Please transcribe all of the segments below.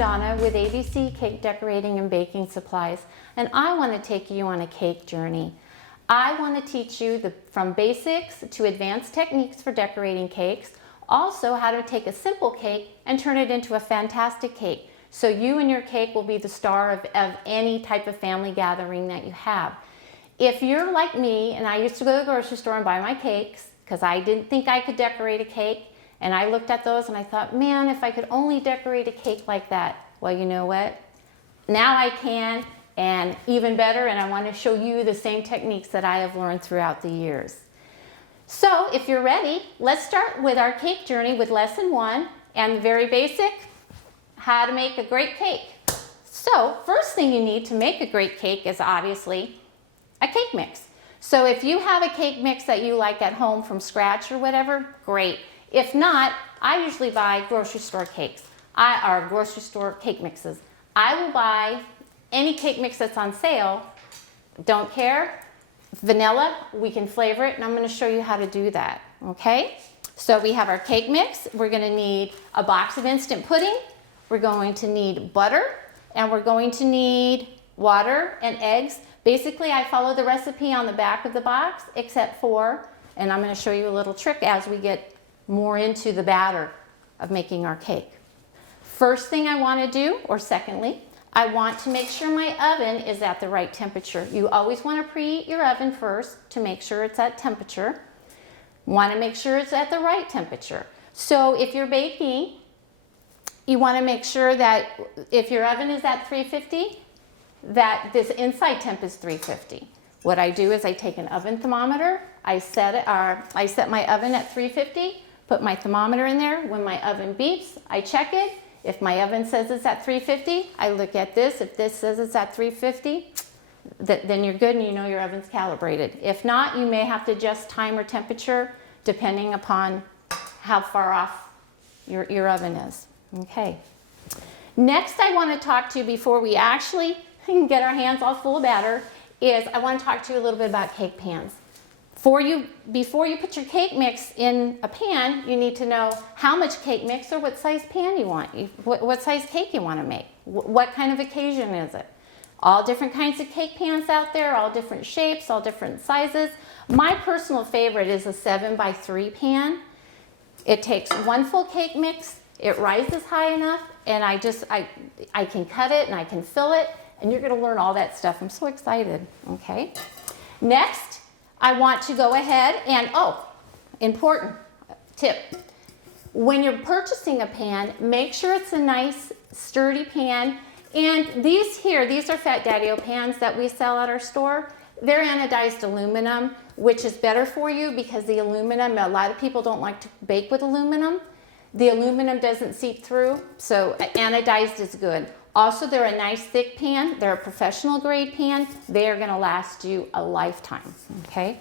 Donna with ABC Cake Decorating and Baking Supplies, and I want to take you on a cake journey. I want to teach you from basics to advanced techniques for decorating cakes, also how to take a simple cake and turn it into a fantastic cake, so you and your cake will be the star of any type of family gathering that you have. If you're like me, and I used to go to the grocery store and buy my cakes because I didn't think I could decorate a cake, and I looked at those and I thought, man, if I could only decorate a cake like that. Well, you know what? Now I can, and even better, and I want to show you the same techniques that I have learned throughout the years. So if you're ready, let's start with our cake journey with lesson 1 and the very basic, how to make a great cake. So first thing you need to make a great cake is obviously a cake mix. So if you have a cake mix that you like at home from scratch or whatever, great. If not, I usually buy grocery store cakes, or grocery store cake mixes. I will buy any cake mix that's on sale, don't care. Vanilla, we can flavor it, and I'm going to show you how to do that, okay? So we have our cake mix. We're going to need a box of instant pudding. We're going to need butter, and we're going to need water and eggs. Basically, I follow the recipe on the back of the box, except for, and I'm going to show you a little trick as we get more into the batter of making our cake. First thing I want to do, or secondly, I want to make sure my oven is at the right temperature. You always want to preheat your oven first to make sure it's at temperature. Want to make sure it's at the right temperature. So if you're baking, you want to make sure that if your oven is at 350, that this inside temp is 350. What I do is I take an oven thermometer, I set my oven at 350, put my thermometer in there. When my oven beeps, I check it. If my oven says it's at 350, I look at this. If this says it's at 350, then you're good and you know your oven's calibrated. If not, you may have to adjust time or temperature depending upon how far off your oven is. Okay. Next, I want to talk to you before we actually get our hands all full of batter is I want to talk to you a little bit about cake pans. Before you put your cake mix in a pan, you need to know how much cake mix or what size pan you want, what size cake you want to make, what kind of occasion is it. All different kinds of cake pans out there, all different shapes, all different sizes. My personal favorite is a 7x3 pan. It takes 1 full cake mix, it rises high enough, and I can cut it and I can fill it, and you're going to learn all that stuff. I'm so excited, okay? Next, I want to go ahead and, important tip. When you're purchasing a pan, make sure it's a nice, sturdy pan. And these are Fat Daddy-O pans that we sell at our store. They're anodized aluminum, which is better for you because the aluminum, a lot of people don't like to bake with aluminum. The aluminum doesn't seep through, so anodized is good. Also, they're a nice thick pan. They're a professional grade pan. They are going to last you a lifetime, okay?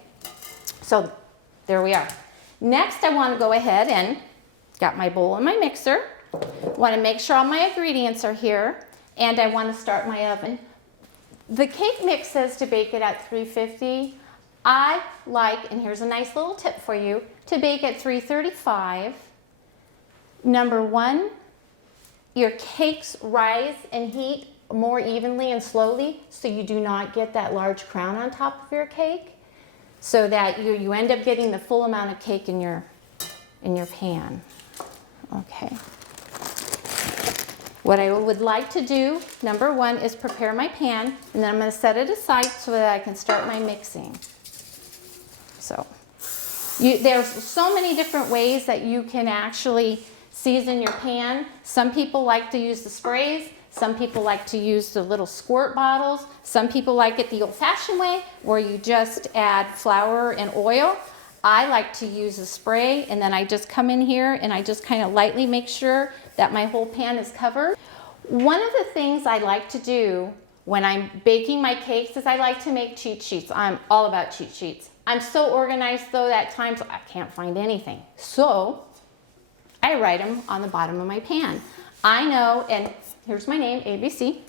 So there we are. Next, I want to go ahead and got my bowl and my mixer. Want to make sure all my ingredients are here, and I want to start my oven. The cake mix says to bake it at 350. I like, and here's a nice little tip for you, to bake at 335. Number 1, your cakes rise and heat more evenly and slowly, so you do not get that large crown on top of your cake, so that you end up getting the full amount of cake in your pan. Okay. What I would like to do, number 1, is prepare my pan, and then I'm going to set it aside so that I can start my mixing. So there's so many different ways that you can actually season your pan. Some people like to use the sprays. Some people like to use the little squirt bottles. Some people like it the old-fashioned way, where you just add flour and oil. I like to use a spray, and then I just come in here and I just kind of lightly make sure that my whole pan is covered. One of the things I like to do when I'm baking my cakes is I like to make cheat sheets. I'm all about cheat sheets. I'm so organized though that at times I can't find anything. So I write them on the bottom of my pan. I know, and here's my name, ABC.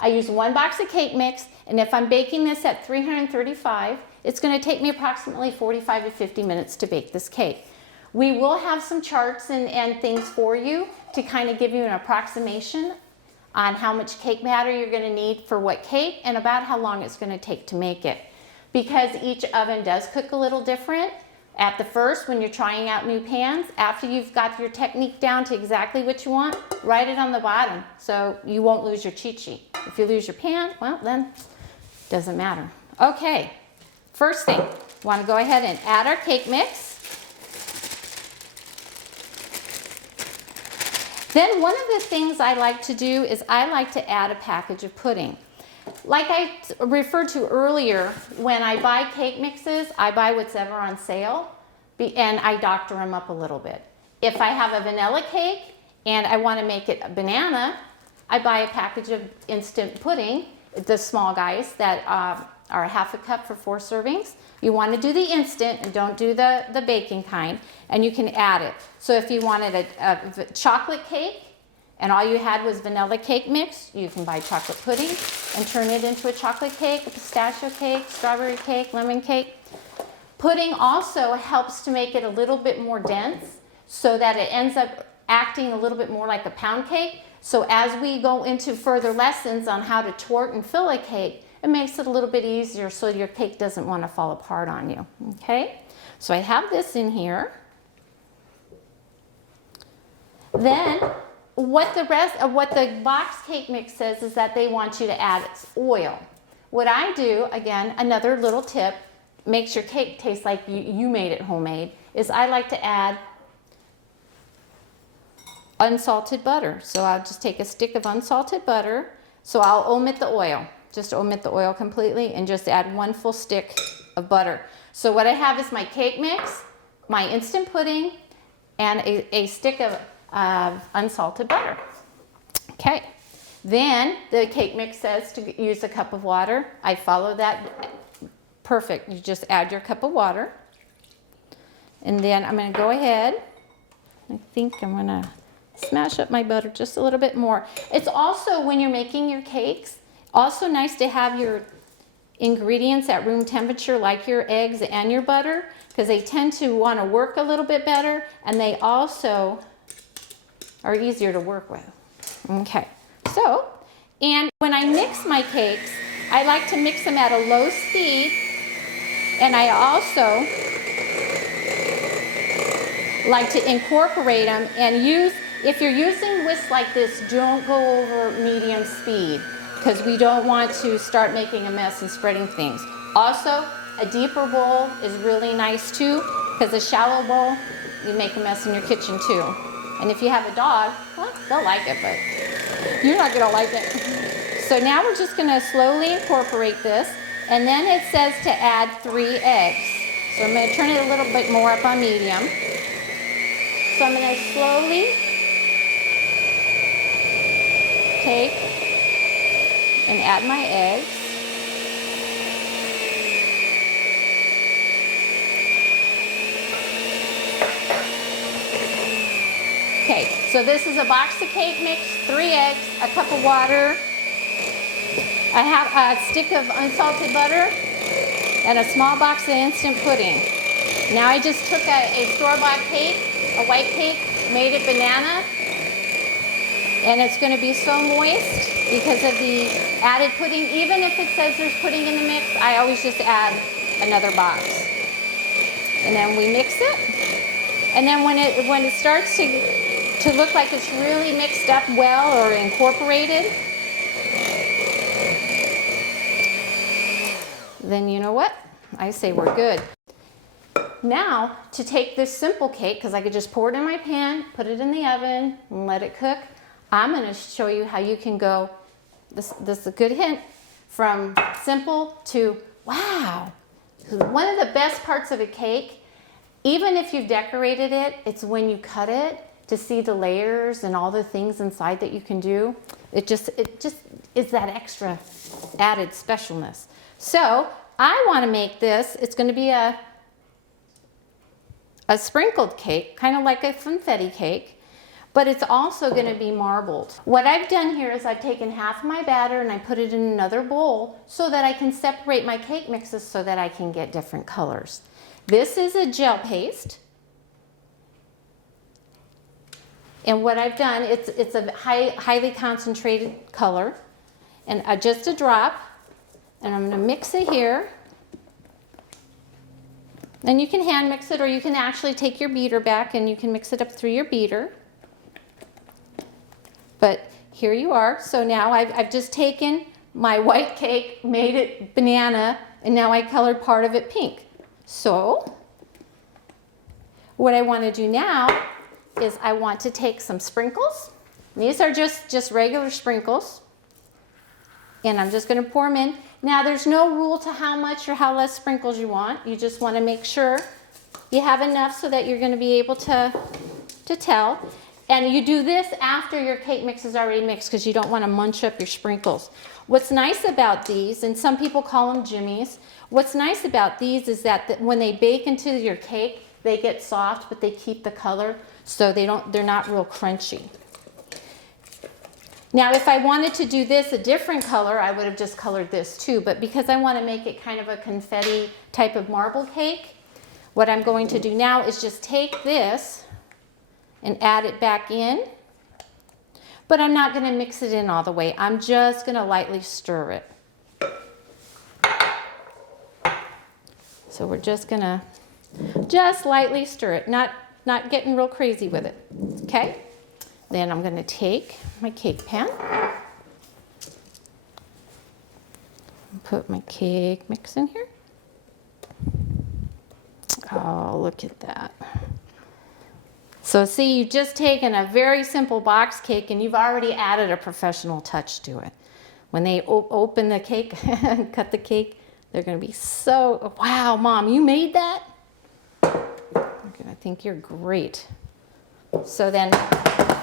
I use 1 box of cake mix, and if I'm baking this at 335, it's going to take me approximately 45 to 50 minutes to bake this cake. We will have some charts and things for you to kind of give you an approximation on how much cake batter you're going to need for what cake and about how long it's going to take to make it. Because each oven does cook a little different. At the first, when you're trying out new pans, after you've got your technique down to exactly what you want, write it on the bottom so you won't lose your cheat sheet. If you lose your pan, well then, doesn't matter. Okay, first thing, we want to go ahead and add our cake mix. Then one of the things I like to do is I like to add a package of pudding. Like I referred to earlier, when I buy cake mixes, I buy what's ever on sale and I doctor them up a little bit. If I have a vanilla cake and I want to make it a banana, I buy a package of instant pudding, the small guys that are half a cup for 4 servings. You want to do the instant and don't do the baking kind, and you can add it. So if you wanted a chocolate cake and all you had was vanilla cake mix, you can buy chocolate pudding and turn it into a chocolate cake, a pistachio cake, strawberry cake, lemon cake. Pudding also helps to make it a little bit more dense so that it ends up acting a little bit more like a pound cake. So as we go into further lessons on how to tort and fill a cake, it makes it a little bit easier so your cake doesn't want to fall apart on you. Okay, so I have this in here. Then what the box cake mix says is that they want you to add oil. What I do, again, another little tip, makes your cake taste like you made it homemade, is I like to add unsalted butter. So I'll just take a stick of unsalted butter. So I'll omit the oil, just omit the oil completely and just add 1 full stick of butter. So what I have is my cake mix, my instant pudding, and a stick of unsalted butter. Okay, then the cake mix says to use a cup of water. I follow that perfect. You just add your cup of water. And then I'm going to go ahead. I think I'm going to smash up my butter just a little bit more. It's also, when you're making your cakes, also nice to have your ingredients at room temperature, like your eggs and your butter, because they tend to want to work a little bit better, and they also are easier to work with. Okay, so, and when I mix my cakes, I like to mix them at a low speed, and I also like to incorporate them and use, if you're using whisks like this, don't go over medium speed, because we don't want to start making a mess and spreading things. Also, a deeper bowl is really nice too, because a shallow bowl, you make a mess in your kitchen too. And if you have a dog, well, they'll like it, but you're not gonna like it. So now we're just gonna slowly incorporate this, and then it says to add 3 eggs. So I'm gonna turn it a little bit more up on medium. So I'm gonna slowly take and add my eggs. Okay, so this is a box of cake mix, 3 eggs, a cup of water. I have a stick of unsalted butter and a small box of instant pudding. Now I just took a store-bought cake, a white cake, made it banana, and it's going to be so moist because of the added pudding. Even if it says there's pudding in the mix, I always just add another box. And then we mix it. And then when it starts to look like it's really mixed up well or incorporated, then you know what? I say we're good. Now, to take this simple cake, because I could just pour it in my pan, put it in the oven, and let it cook, I'm going to show you how you can go, this is a good hint, from simple to wow. One of the best parts of a cake, even if you've decorated it, it's when you cut it to see the layers and all the things inside that you can do. It just is that extra added specialness. So I want to make this, it's going to be a sprinkled cake, kind of like a funfetti cake, but it's also going to be marbled. What I've done here is I've taken half of my batter and I put it in another bowl so that I can separate my cake mixes so that I can get different colors. This is a gel paste, And what I've done, it's a highly concentrated color, and just a drop, and I'm going to mix it here. And you can hand mix it, or you can actually take your beater back and you can mix it up through your beater. But here you are. So now I've just taken my white cake, made it banana, and now I colored part of it pink. So what I want to do now is I want to take some sprinkles. These are just regular sprinkles. And I'm just going to pour them in. Now there's no rule to how much or how less sprinkles you want. You just want to make sure you have enough so that you're going to be able to tell. And you do this after your cake mix is already mixed because you don't want to munch up your sprinkles. What's nice about these, and some people call them jimmies, what's nice about these is that when they bake into your cake, they get soft, but they keep the color, so they're not real crunchy. Now, if I wanted to do this a different color, I would have just colored this too, but because I want to make it kind of a confetti type of marble cake, what I'm going to do now is just take this and add it back in, but I'm not going to mix it in all the way. I'm just going to lightly stir it. So we're just going to lightly stir it, not getting real crazy with it, okay? Then I'm going to take my cake pan and put my cake mix in here. Oh, look at that. So see, you've just taken a very simple box cake and you've already added a professional touch to it. When they open the cake and cut the cake, they're going to be so, wow, Mom, you made that? I think you're great. So then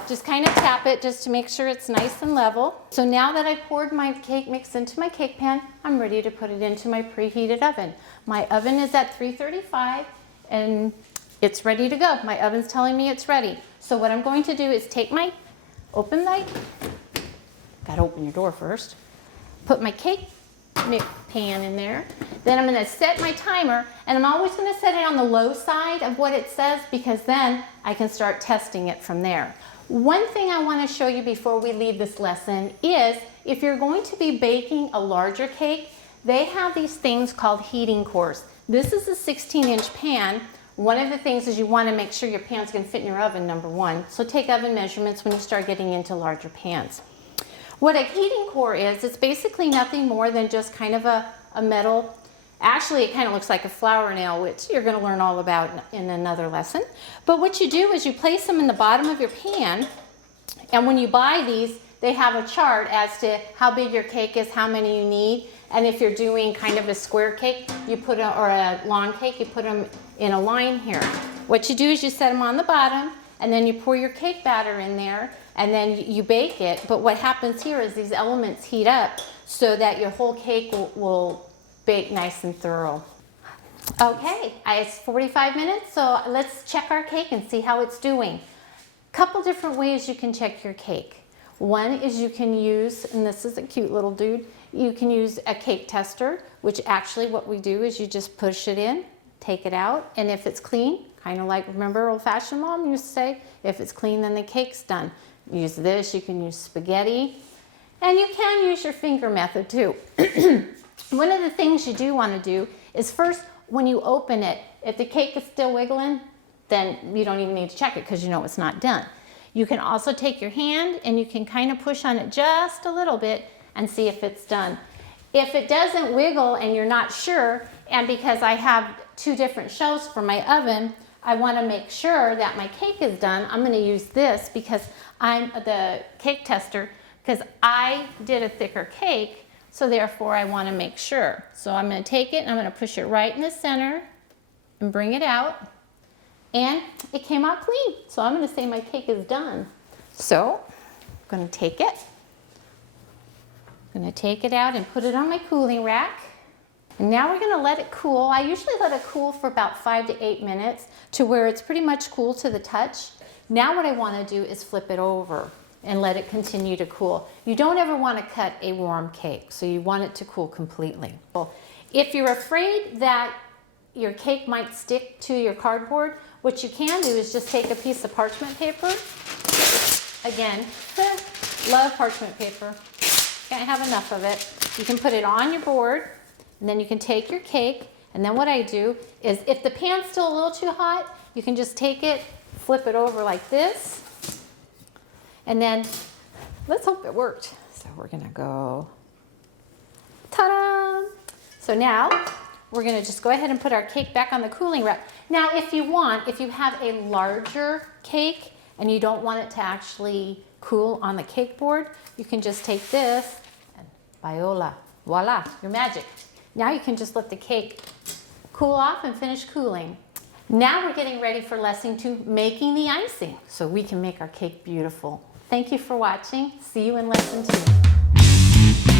just kind of tap it just to make sure it's nice and level. So now that I've poured my cake mix into my cake pan, I'm ready to put it into my preheated oven. My oven is at 335 and it's ready to go. My oven's telling me it's ready. So what I'm going to do is take gotta open your door first, put my cake pan in there. Then I'm going to set my timer, and I'm always going to set it on the low side of what it says because then I can start testing it from there. One thing I want to show you before we leave this lesson is if you're going to be baking a larger cake, they have these things called heating cores. This is a 16-inch pan. One of the things is you want to make sure your pan's going to fit in your oven, number one. So take oven measurements when you start getting into larger pans. What a heating core is, it's basically nothing more than just kind of a metal. Actually, it kind of looks like a flour nail, which you're going to learn all about in another lesson. But what you do is you place them in the bottom of your pan, and when you buy these, they have a chart as to how big your cake is, how many you need, and if you're doing kind of a square cake, or a long cake, you put them in a line here. What you do is you set them on the bottom, and then you pour your cake batter in there, and then you bake it. But what happens here is these elements heat up so that your whole cake will bake nice and thorough. Okay, it's 45 minutes, so let's check our cake and see how it's doing. Couple different ways you can check your cake. One is you can use, and this is a cute little dude, you can use a cake tester, which actually what we do is you just push it in, take it out, and if it's clean, kind of like, remember old-fashioned Mom used to say, if it's clean, then the cake's done. Use this, you can use spaghetti, and you can use your finger method too. One of the things you do want to do is first, when you open it, if the cake is still wiggling, then you don't even need to check it because you know it's not done. You can also take your hand and you can kind of push on it just a little bit and see if it's done. If it doesn't wiggle and you're not sure, and because I have two different shelves for my oven, I want to make sure that my cake is done. I'm going to use this because I'm the cake tester because I did a thicker cake, so therefore I want to make sure. So I'm going to take it and I'm going to push it right in the center and bring it out, and it came out clean. So I'm going to say my cake is done. So I'm going to take it. I'm going to take it out and put it on my cooling rack. And now we're going to let it cool. I usually let it cool for about 5 to 8 minutes to where it's pretty much cool to the touch. Now what I want to do is flip it over and let it continue to cool. You don't ever want to cut a warm cake, so you want it to cool completely. If you're afraid that your cake might stick to your cardboard, what you can do is just take a piece of parchment paper again, love parchment paper. Can't have enough of it. You can put it on your board, and then you can take your cake, and then what I do is if the pan's still a little too hot, you can just take it, flip it over like this, and then let's hope it worked. So we're gonna go, ta-da! So now we're gonna just go ahead and put our cake back on the cooling rack. Now if you want, if you have a larger cake and you don't want it to actually cool on the cake board, you can just take this and voila, your magic. Now you can just let the cake cool off and finish cooling. Now we're getting ready for lesson 2, making the icing, so we can make our cake beautiful. Thank you for watching. See you in lesson 2.